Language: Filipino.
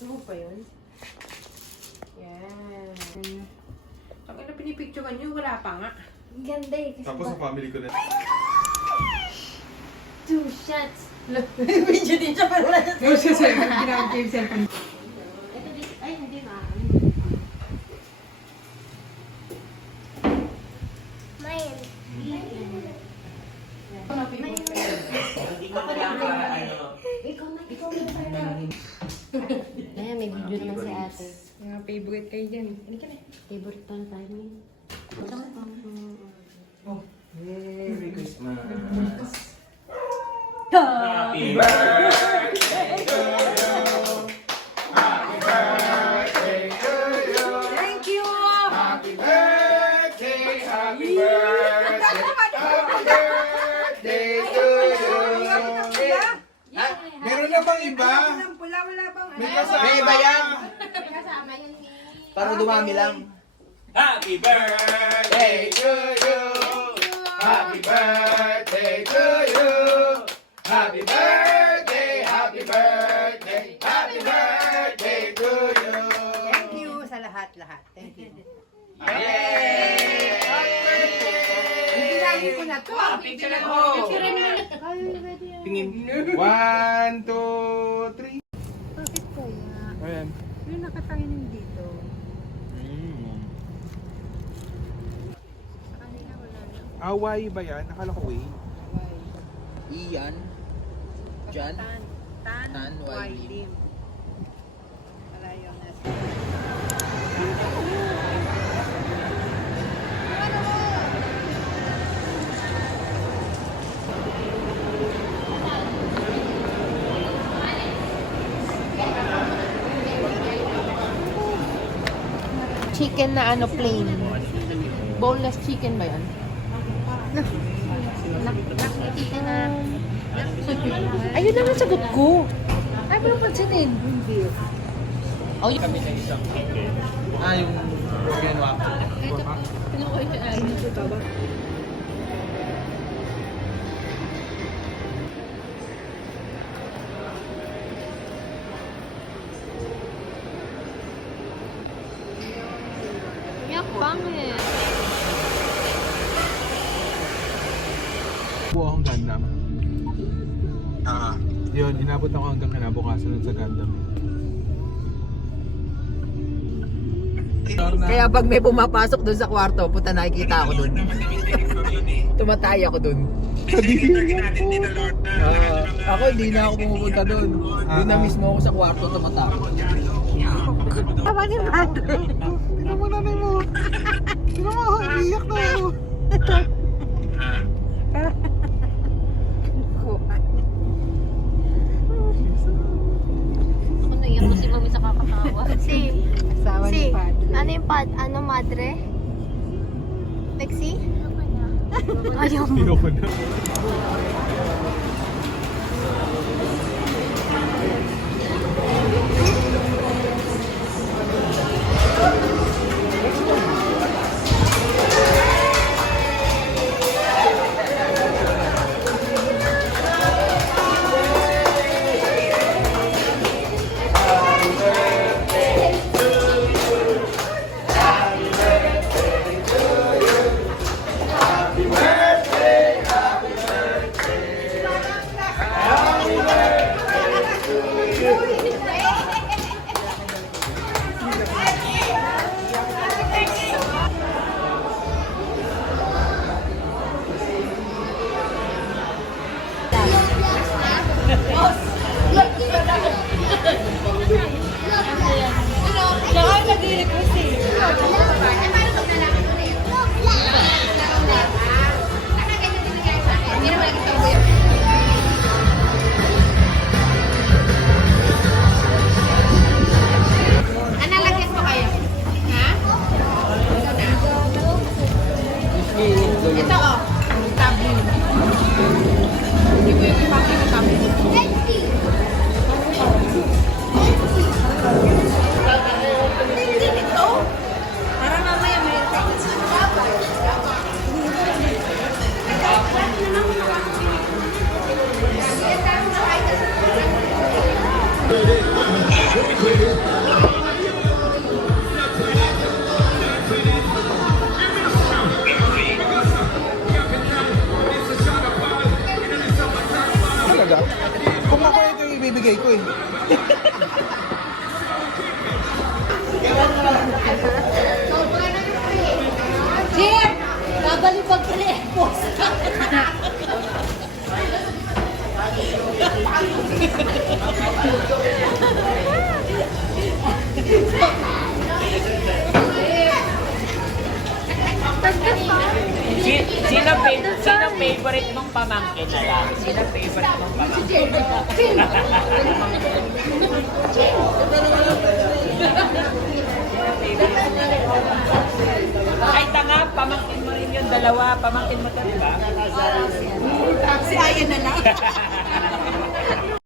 Tuhog pa yun? Yan. Ang ina pinipicturean nyo, wala pa nga. Ang ganda eh. Kasi Tapos ang family ko na. 2 shots. Video din siya pala. Yung sa cellphone, ginawag ko yung cellphone. Ito din. Ay, hindi na. Main. Ikaw na. Ayan, may video naman si ate. Mga favorite kayo dyan. Ano ka na? Favorite pa tayo niya. Oh. Merry Christmas. Happy birthday to you. Happy birthday to you. Thank you! Happy birthday, happy birthday, happy birthday to you. Meron na bang iba? Wala bang May kasama. May iba yan. May kasama yun ni... Para dumami lang. Happy birthday to you. Happy birthday to you. Happy birthday, happy birthday, happy birthday to you. Thank you sa lahat-lahat. Thank you. Yay! Ibigay ko na to. Picture na mo. Tingin. 1, 2, 3. Bakit kaya? Ayan. Yung nakatangin dito. Sa kanila wala na. Away ba yan? Nakala ko way. Ian, Jan, Tan, Tan, Y, Y, Lim. Wala yung nasa. Chicken na ano, plain. Boneless chicken ba yan? Nakikita na. Ayun na ang sagot ko. Ay, pero pansinin. Oh, yung... Kami na isang chicken. Yung Korean waffle. Yak, pangit. Buo akong Gundam. Yun, inabot ako hanggang kinabukasan nun sa Gundam. Kaya pag may pumapasok doon sa kwarto, puta nakikita ako doon. Tumatay ako doon. Ako hindi na ako pumupunta doon. Doon na mismo ako sa kwarto tumatakot. Tama ni Mother. Tingnan mo nanay mo. Tingnan mo, iiyak na ako. Ako naiyak mo si mami sa kakatawa. Asawa ni Pat. Ano yung pad? Ano, madre? Lexi? Ayaw mo. Ayoko na. Ito oh. Tablet. Hindi ko yung ipapin ng tablet. Para mamaya may Talaga? Kung ako ito yung ibibigay ko eh. Jim! Babalik pag pinipos. Sino favorite mong pamangkin na lang? Sino favorite mong pamangkin? Ay, tanga, pamangkin mo rin yung dalawa. Pamangkin mo to, di ba?